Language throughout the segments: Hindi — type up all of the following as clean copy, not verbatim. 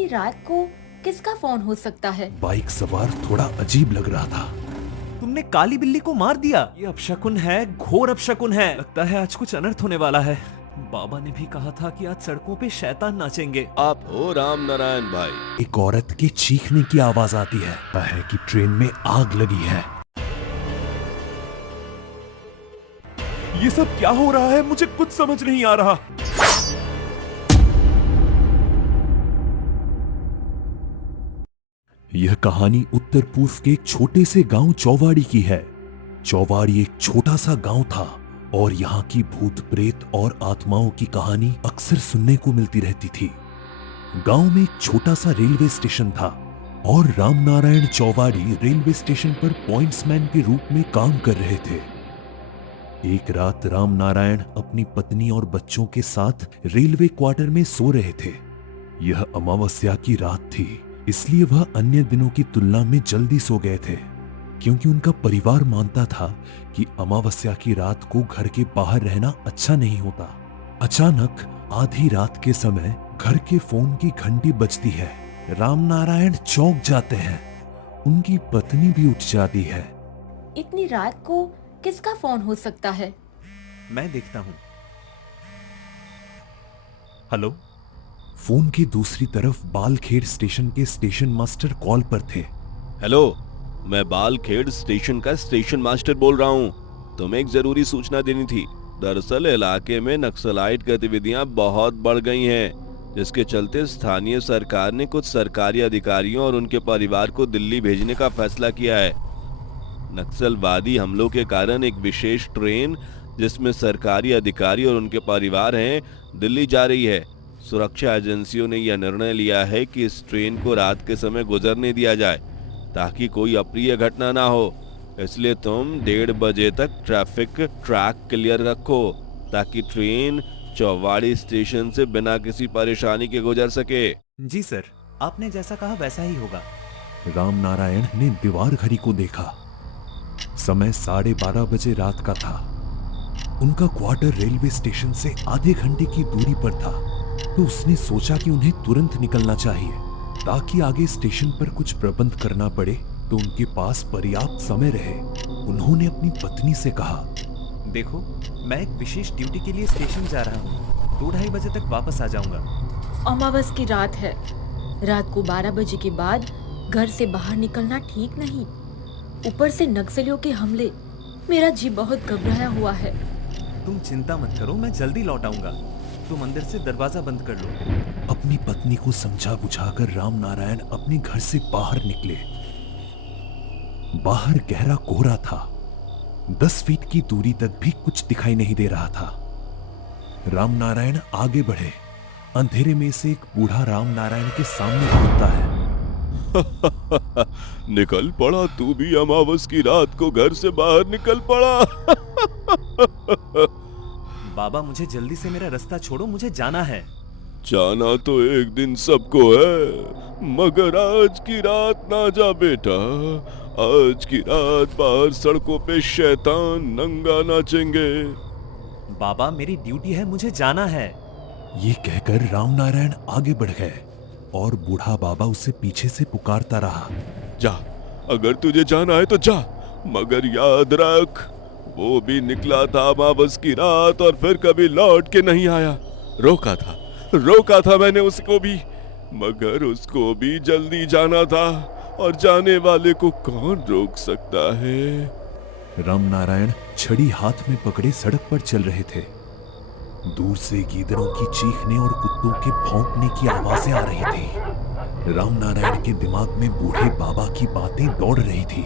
इतनी रात को किसका फोन हो सकता है? बाइक सवार थोड़ा अजीब लग रहा था। तुमने काली बिल्ली को मार दिया। ये अपशकुन है, घोर अपशकुन है। लगता है आज कुछ अनर्थ होने वाला है। बाबा ने भी कहा था कि आज सड़कों पे शैतान नाचेंगे। आप हो राम नारायण भाई। एक औरत के चीखने की आवाज आती है। पता है कि ट्रेन में आग लगी है। ये सब क्या हो रहा है? मुझे कुछ समझ नहीं आ रहा। यह कहानी उत्तर पूर्व के एक छोटे से गांव चौवाड़ी की है। चौवाड़ी एक छोटा सा गांव था और यहाँ की भूत प्रेत और आत्माओं की कहानी अक्सर सुनने को मिलती रहती थी। गांव में एक छोटा सा रेलवे स्टेशन था और राम नारायण चौवाड़ी रेलवे स्टेशन पर पॉइंट्समैन के रूप में काम कर रहे थे। एक रात राम नारायण अपनी पत्नी और बच्चों के साथ रेलवे क्वार्टर में सो रहे थे। यह अमावस्या की रात थी, इसलिए वह अन्य दिनों की तुलना में जल्दी सो गए थे, क्योंकि उनका परिवार मानता था कि अमावस्या की रात को घर के बाहर रहना अच्छा नहीं होता। अचानक आधी रात के समय घर के फोन की घंटी बजती है। राम नारायण चौंक जाते हैं। उनकी पत्नी भी उठ जाती है। इतनी रात को किसका फोन हो सकता है? मैं देखता हूँ। हेलो। फोन की दूसरी तरफ बालखेड़ स्टेशन के स्टेशन मास्टर कॉल पर थे। हेलो, मैं बालखेड़ स्टेशन का स्टेशन मास्टर बोल रहा हूँ। तुम्हें एक जरूरी सूचना देनी थी। दरअसल इलाके में नक्सलाइट गतिविधियां बहुत बढ़ गई हैं, जिसके चलते स्थानीय सरकार ने कुछ सरकारी अधिकारियों और उनके परिवार को दिल्ली भेजने का फैसला किया है। नक्सलवादी हमलों के कारण एक विशेष ट्रेन, जिसमें सरकारी अधिकारी और उनके परिवार हैं, दिल्ली जा रही है। सुरक्षा एजेंसियों ने यह निर्णय लिया है कि इस ट्रेन को रात के समय गुजरने दिया जाए, ताकि कोई अप्रिय घटना ना हो। इसलिए तुम 1:30 बजे तक ट्रैफिक ट्रैक क्लियर रखो, ताकि ट्रेन चौवाड़ी स्टेशन से बिना किसी परेशानी के गुजर सके। जी सर, आपने जैसा कहा वैसा ही होगा। राम नारायण ने दीवार घड़ी को देखा। समय 12:30 बजे रात का था। उनका क्वार्टर रेलवे स्टेशन से आधे घंटे की दूरी पर था, तो उसने सोचा कि उन्हें तुरंत निकलना चाहिए, ताकि आगे स्टेशन पर कुछ प्रबंध करना पड़े तो उनके पास पर्याप्त समय रहे। उन्होंने अपनी पत्नी से कहा, देखो, मैं एक विशेष ड्यूटी के लिए स्टेशन जा रहा हूँ। 2-2:30 बजे तक वापस आ जाऊंगा। अमावस की रात है। रात को 12 बजे के बाद घर से बाहर निकलना ठीक नहीं। ऊपर से नक्सलियों के हमले। मेरा जी बहुत घबराया हुआ है। तुम चिंता मत करो, मैं जल्दी लौट आऊंगा। तुम अंदर से दरवाजा बंद कर लो। अपनी पत्नी को समझा बुझाकर राम नारायण अपने घर से बाहर निकले। बाहर गहरा कोहरा था। 10 फीट की दूरी तक भी कुछ दिखाई नहीं दे रहा था। राम नारायण आगे बढ़े। अंधेरे में से एक बूढ़ा राम नारायण के सामने घूमता है। निकल पड़ा तू भी अमावस की रात को घर से बाहर निकल पड़ा। बाबा, मुझे जल्दी से मेरा रास्ता छोड़ो, मुझे जाना है। जाना तो एक दिन सबको है, मगर आज की रात ना जा बेटा। आज की रात बाहर सड़कों पे शैतान नंगा नाचेंगे। बाबा, मेरी ड्यूटी है, मुझे जाना है। ये कहकर राम नारायण आगे बढ़ गए और बूढ़ा बाबा उसे पीछे से पुकारता रहा। जा, अगर तुझे जाना है तो जा, मगर याद रख, वो भी निकला था अमावस की रात और फिर कभी लौट के नहीं आया। रोका था मैंने उसको भी, मगर उसको भी जल्दी जाना था, और जाने वाले को कौन रोक सकता है। राम नारायण छड़ी हाथ में पकड़े सड़क पर चल रहे थे। दूर से गीदड़ों की चीखने और कुत्तों के भौंकने की आवाजें आ रही थी। राम नारायण के दिमाग में बूढ़े बाबा की बातें दौड़ रही थी।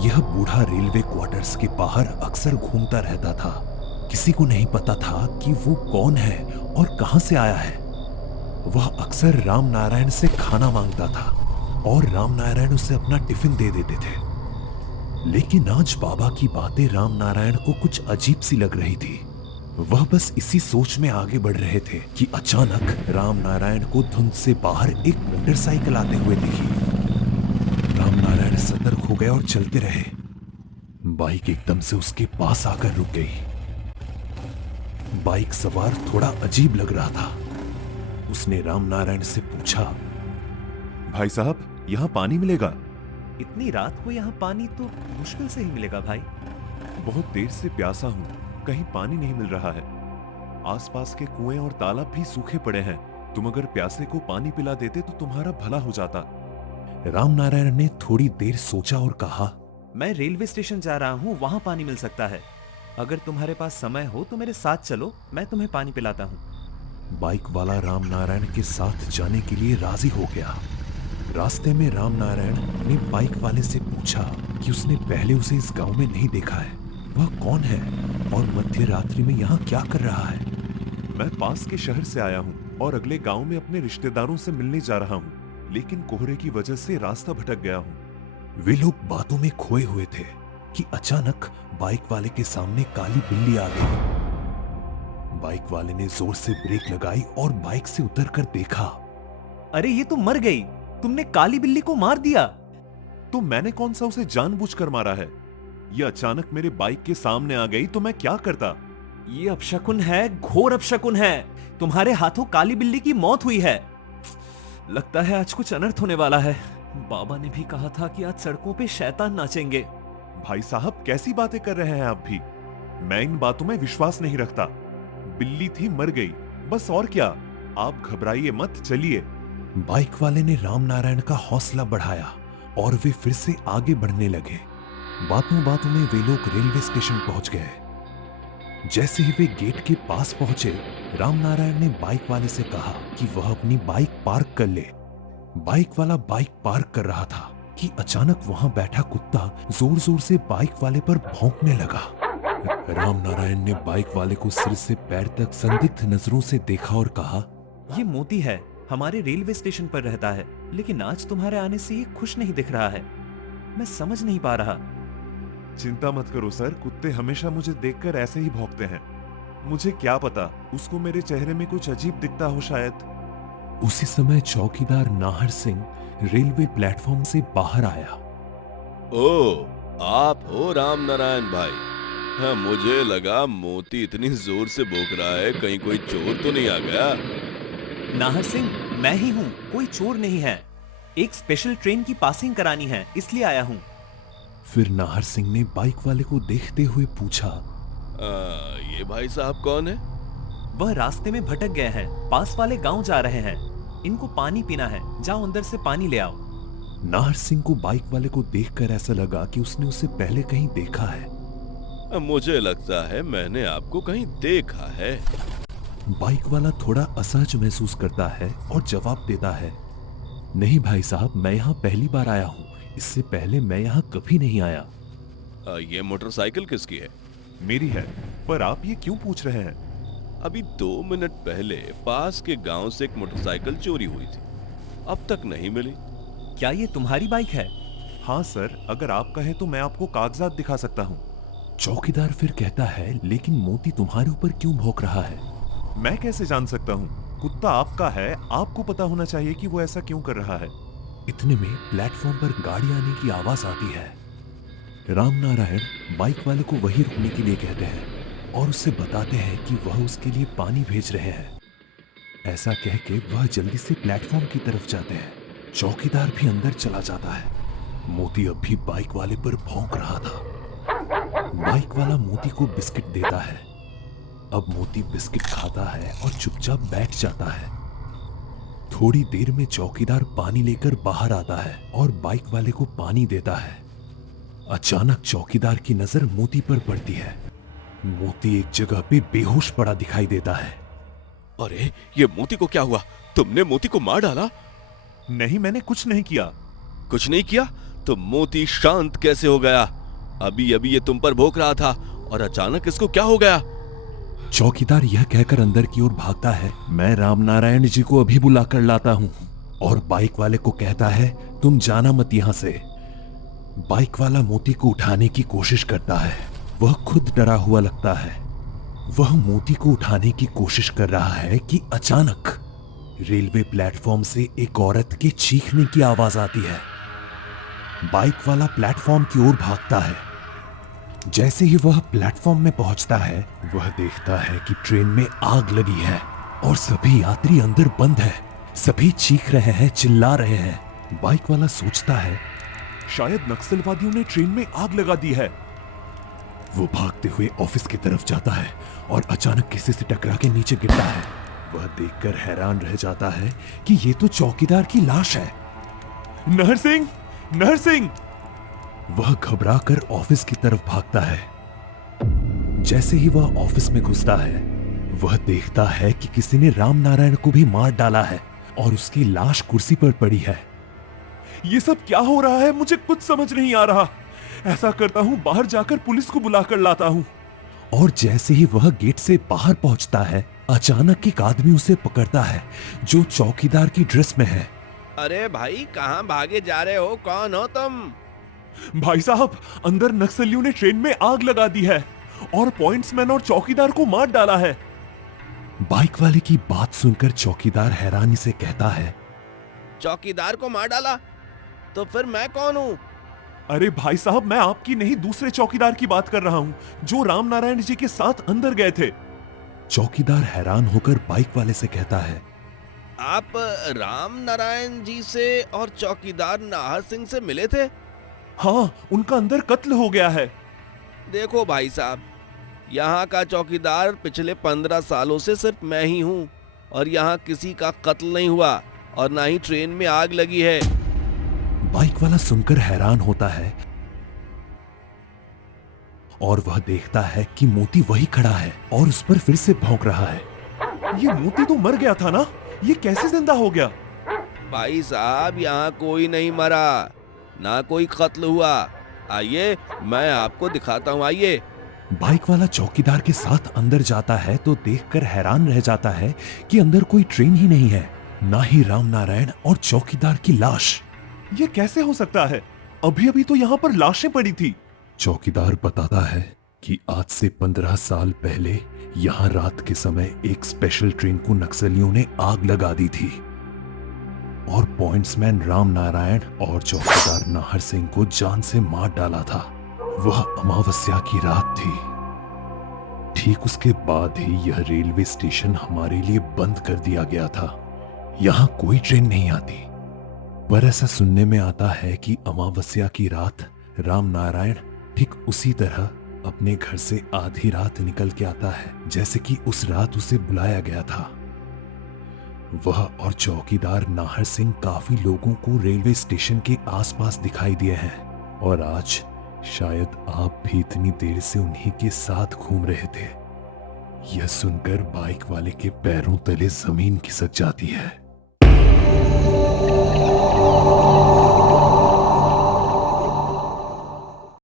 यह बूढ़ा रेलवे क्वार्टर्स के बाहर अक्सर घूमता रहता था। किसी को नहीं पता था कि वो कौन है और कहां से आया है। वह अक्सर राम नारायण से खाना मांगता था और राम नारायण उसे अपना टिफिन दे देते थे। लेकिन आज बाबा की बातें राम नारायण को कुछ अजीब सी लग रही थी। वह बस इसी सोच में आगे बढ़ रहे थे कि अचानक राम नारायण को धुंध से बाहर एक मोटरसाइकिल आते हुए दिखी। राम नारायण सतर्क हो गए और चलते रहे। बाइक एकदम से उसके पास आकर रुक गई। बाइक सवार थोड़ा अजीब लग रहा था। उसने राम नारायण से पूछा, भाई साहब, यहाँ पानी मिलेगा? इतनी रात को यहाँ पानी तो मुश्किल से ही मिलेगा भाई। बहुत देर से प्यासा हूँ, कहीं पानी नहीं मिल रहा है। आसपास के कुएं और तालाब भी सूखे पड़े हैं। तुम अगर प्यासे को पानी पिला देते तो तुम्हारा भला हो जाता। रामनारायण ने थोड़ी देर सोचा और कहा, मैं रेलवे स्टेशन जा रहा हूँ, वहाँ पानी मिल सकता है। अगर तुम्हारे पास समय हो तो मेरे साथ चलो, मैं तुम्हें पानी पिलाता हूँ। बाइक वाला रामनारायण के साथ जाने के लिए राजी हो गया। रास्ते में रामनारायण ने बाइक वाले से पूछा कि उसने पहले उसे इस गांव में नहीं देखा है, वह कौन है और मध्य रात्रि में यहाँ क्या कर रहा है। मैं पास के शहर से आया हूँ और अगले गांव में अपने रिश्तेदारों से मिलने जा रहा हूँ, लेकिन कोहरे की वजह से रास्ता भटक गया हूँ। वे लोग बातों में खोए हुए थे कि अचानक बाइक वाले के सामने काली बिल्ली आ गई। बाइक वाले ने जोर से ब्रेक लगाई और बाइक से उतरकर देखा। अरे ये तो मर गई, तुमने काली बिल्ली को मार दिया। तो मैंने कौन सा उसे जानबूझकर मारा है? ये अचानक मेरे बाइक के सामने आ गई तो मैं क्या करता? ये अपशकुन है, घोर अपशकुन है। तुम्हारे हाथों काली बिल्ली की मौत हुई है। लगता है आज कुछ अनर्थ होने वाला है। बाबा ने भी कहा था कि आज सड़कों पे शैतान नाचेंगे। भाई साहब, कैसी बातें कर रहे हैं आप भी? मैं इन बातों में विश्वास नहीं रखता। बिल्ली थी, मर गई, बस और क्या। आप घबराइए मत, चलिए। बाइक वाले ने रामनारायण का हौसला बढ़ाया और वे फिर से आगे बढ़ने लगे। बातों बातों में वे लोग रेलवे स्टेशन पहुंच गए। जैसे ही वे गेट के पास पहुंचे, रामनारायण ने बाइक वाले से कहा कि वह अपनी बाइक पार्क कर ले। बाइक वाला बाइक पार्क कर रहा था कि अचानक वहां बैठा कुत्ता जोर जोर से बाइक वाले पर भौंकने लगा। रामनारायण ने बाइक वाले को सिर से पैर तक संदिग्ध नजरों से देखा और कहा, ये मोती है, हमारे रेलवे स्टेशन पर रहता है, लेकिन आज तुम्हारे आने से ये खुश नहीं दिख रहा है। मैं समझ नहीं पा रहा। चिंता मत करो सर, कुत्ते हमेशा मुझे देखकर ऐसे ही भौंकते हैं। मुझे क्या पता, उसको मेरे चेहरे में कुछ अजीब दिखता हो शायद। उसी समय चौकीदार नाहर सिंह रेलवे प्लेटफॉर्म से बाहर आया। ओ, आप हो रामनारायण भाई? हाँ, मुझे लगा मोती इतनी जोर से भौंक रहा है, कहीं कोई चोर तो नहीं आ गया। नाहर सिंह, मैं ही हूँ, कोई चोर नहीं है। एक स्पेशल ट्रेन की पासिंग करानी है, इसलिए आया हूँ। फिर नाहर सिंह ने बाइक वाले को देखते हुए पूछा, ये भाई साहब कौन है? वह रास्ते में भटक गए हैं, पास वाले गांव जा रहे हैं। इनको पानी पीना है, जाओ अंदर से पानी ले आओ। नाहर सिंह को बाइक वाले को देखकर ऐसा लगा कि उसने उसे पहले कहीं देखा है। मुझे लगता है मैंने आपको कहीं देखा है। बाइक वाला थोड़ा असहज महसूस करता है और जवाब देता है, नहीं भाई साहब, मैं यहाँ पहली बार आया हूँ, इससे पहले मैं यहाँ कभी नहीं आया। ये मोटरसाइकिल किसकी है? मेरी है, पर आप ये क्यों पूछ रहे हैं? अभी 2 मिनट पहले पास के गांव से एक मोटरसाइकिल चोरी हुई थी, अब तक नहीं मिली। क्या ये तुम्हारी बाइक है? हाँ सर, अगर आप कहें तो मैं आपको कागजात दिखा सकता हूँ। चौकीदार फिर कहता है, लेकिन मोती तुम्हारे ऊपर क्यों भौंक रहा है? मैं कैसे जान सकता हूँ? कुत्ता आपका है, आपको पता होना चाहिए कि वो ऐसा क्यों कर रहा है। इतने में प्लेटफॉर्म पर गाड़ी आने की आवाज आती है। रामनारायण बाइक वाले को वहीं रुकने के लिए कहते हैं और उससे बताते हैं कि वह उसके लिए पानी भेज रहे हैं। ऐसा कह के वह जल्दी से प्लेटफॉर्म की तरफ जाते हैं। चौकीदार भी अंदर चला जाता है। मोती अब भी बाइक वाले पर भौंक रहा था। बाइक वाला मोती को बिस्किट देता है। अब मोती बिस्किट खाता है और चुपचाप बैठ जाता है। थोड़ी देर में चौकीदार पानी लेकर बाहर आता है और बाइक वाले को पानी देता है। अचानक चौकीदार की नजर मोती पर पड़ती है। मोती एक जगह पे बेहोश पड़ा दिखाई देता है। अरे, ये मोती को क्या हुआ? तुमने मोती को मार डाला? नहीं, मैंने कुछ नहीं किया। कुछ नहीं किया? तो मोती शांत कैसे हो गया? अभी अभी ये तुम पर भौंक रहा था और अचानक इसको क्या हो गया? चौकीदार यह कहकर अंदर की ओर भागता है, मैं रामनारायण जी को अभी बुलाकर लाता हूं, और बाइक वाले को कहता है, तुम जाना मत यहां से। बाइक वाला मोती को उठाने की कोशिश करता है। वह खुद डरा हुआ लगता है। वह मोती को उठाने की कोशिश कर रहा है कि अचानक रेलवे प्लेटफॉर्म से एक औरत के चीखने की आवाज आती है। बाइक वाला प्लेटफॉर्म की ओर भागता है। जैसे ही वह प्लेटफॉर्म में पहुंचता है, वह देखता है कि ट्रेन में आग लगी है और सभी यात्री अंदर बंद है। सभी चीख रहे हैं, चिल्ला रहे हैं। बाइक वाला सोचता है शायद नक्सलवादियों ने ट्रेन में आग लगा दी है। वो भागते हुए ऑफिस की तरफ जाता है और अचानक किसी से टकरा के नीचे गिरता है। वह देखकर हैरान रह जाता है कि ये तो चौकीदार की लाश है। नहर सिंह, नहर सिंह! वह घबराकर ऑफिस की तरफ भागता है। जैसे ही वह ऑफिस में घुसता है, वह देखता है कि किसी ने राम नारायण को भी मार डाला है और उसकी लाश कुर्सी पर पड़ी है। ये सब क्या हो रहा है? मुझे कुछ समझ नहीं आ रहा। ऐसा करता हूँ, बाहर जाकर पुलिस को बुलाकर लाता हूँ। और जैसे ही वह गेट से बाहर पहुंचता है, अचानक एक आदमी उसे पकड़ता है जो चौकीदार की ड्रेस में है। अरे भाई, कहाँ भागे जा रहे हो? कौन हो तुम? भाई साहब, अंदर नक्सलियों ने ट्रेन में आग लगा दी है और पॉइंट्समैन और चौकीदार को मार डाला है। बाइक वाले की बात सुनकर चौकीदार हैरानी से कहता है, चौकीदार को मार डाला? तो फिर मैं कौन हूँ? अरे भाई साहब, मैं आपकी नहीं, दूसरे चौकीदार की बात कर रहा हूँ जो राम नारायण जी के साथ अंदर गए थे। चौकीदार हैरान होकर बाइक वाले से कहता है, आप राम नारायण जी से और चौकीदार नाहर सिंह से मिले थे? हाँ, उनका अंदर कत्ल हो गया है। देखो भाई साहब, यहाँ का चौकीदार पिछले 15 सालों से सिर्फ मैं ही हूँ और यहाँ किसी का कत्ल नहीं हुआ और ना ही ट्रेन में आग लगी है। बाइक वाला सुनकर हैरान होता है और वह देखता है कि मोती वही खड़ा है और उस पर फिर से भौंक रहा है। ये मोती तो मर गया था ना, ये कैसे जिंदा हो गया? भाई साहब, यहाँ कोई नहीं मरा, ना कोई कत्ल हुआ। आइए, मैं आपको दिखाता हूँ, आइए। बाइक वाला चौकीदार के साथ अंदर जाता है तो देखकर हैरान रह जाता है कि अंदर कोई ट्रेन ही नहीं है, ना ही राम नारायण और चौकीदार की लाश। ये कैसे हो सकता है? अभी अभी तो यहाँ पर लाशें पड़ी थी। चौकीदार बताता है कि आज से 15 साल पहले यहाँ रात के समय एक स्पेशल ट्रेन को नक्सलियों ने आग लगा दी थी और पॉइंट्समैन राम नारायण और चौकीदार नाहर सिंह को जान से मार डाला था। वह अमावस्या की रात थी। ठीक उसके बाद ही यह रेलवे स्टेशन हमारे लिए बंद कर दिया गया था। यहाँ कोई ट्रेन नहीं आती, पर ऐसा सुनने में आता है कि अमावस्या की रात राम नारायण ठीक उसी तरह अपने घर से आधी रात निकल के आता है जैसे कि उस रात उसे बुलाया गया था। वह और चौकीदार नाहर सिंह काफी लोगों को रेलवे स्टेशन के आसपास दिखाई दिए हैं और आज शायद आप भी इतनी देर से उन्हीं के साथ घूम रहे थे। यह सुनकर बाइक वाले के पैरों तले जमीन खिसक जाती है।